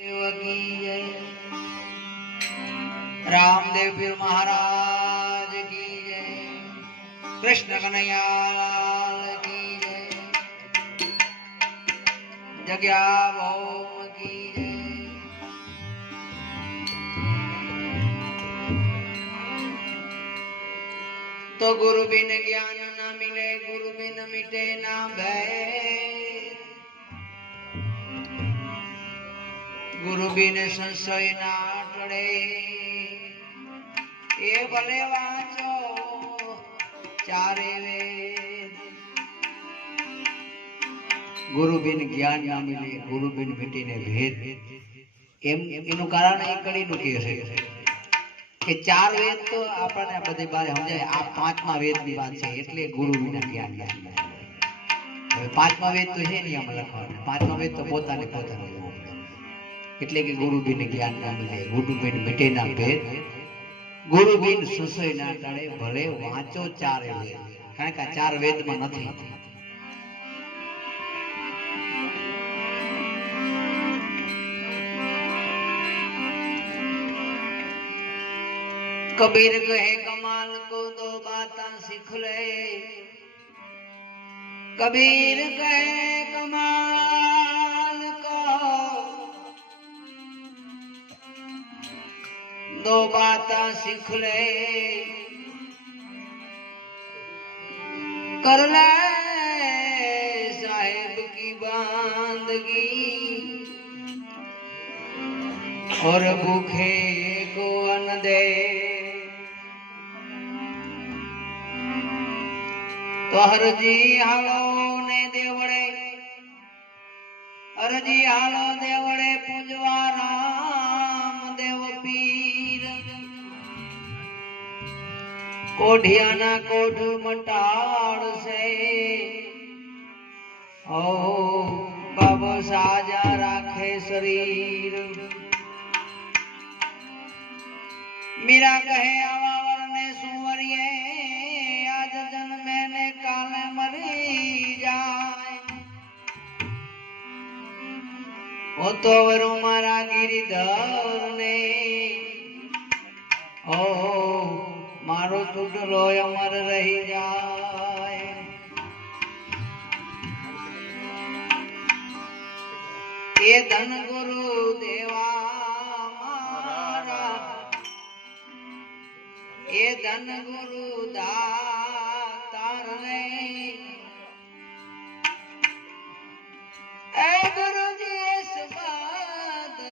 देव की जय। रामदेव पीर महाराज की जय। कृष्ण कन्हैया लाल की जय। जग्या भौम की जय। तो गुरु बिन ज्ञान न मिले, गुरु बिन मिटे ना भय। गुरु बिन संशय ना टळे, ये भले वाचो चारे वेद। गुरु बिन ज्ञान ना मिले, गुरु बिन मिटे ने भेद। एनु कारण एक कड़ी नु के छे કે ચાર વેદ તો આપણને બધી બારે સમજાય। આ પાંચમા વેદની વાત છે, એટલે ગુરુ વિના જ્ઞાન નથી। હવે પાંચમા વેદ તો છે નહીં આમાં લખવાનું। પાંચમા વેદ તો પોતાને પોતાને લેવો પડે, એટલે કે ગુરુ બિન જ્ઞાન ના મળે, ગુરુ બિન મિટે ના ભેદ, ગુરુ બિન સંશય ના ટળે, ભલે વાંચો ચાર વેદ। કારણ કે આ ચાર વેદમાં નથી। कबीर कहे कमाल को दो बातें सीख ले। कबीर कहे कमाल को दो बातें सीख ले। कर ले साहेब की बंदगी, और भूखे को अन्न दे। तो हरजी हालो ने देवड़े, हरजी हालो देवड़े पूजवा राम देव पीर। कोढ़िया ना कोढ़ मटाड़ से, ओ बाबा साजा राखे शरीर। मीरा कहे आवावर ने सुवरिये, आज जन्मे ने काले मरी जाए। ओ तो वरो मारा गिरिधर ने, ओ मारो टूटलो अमर रही जाए। ये धन गुरु देवा मारा, ये धन गुरु दा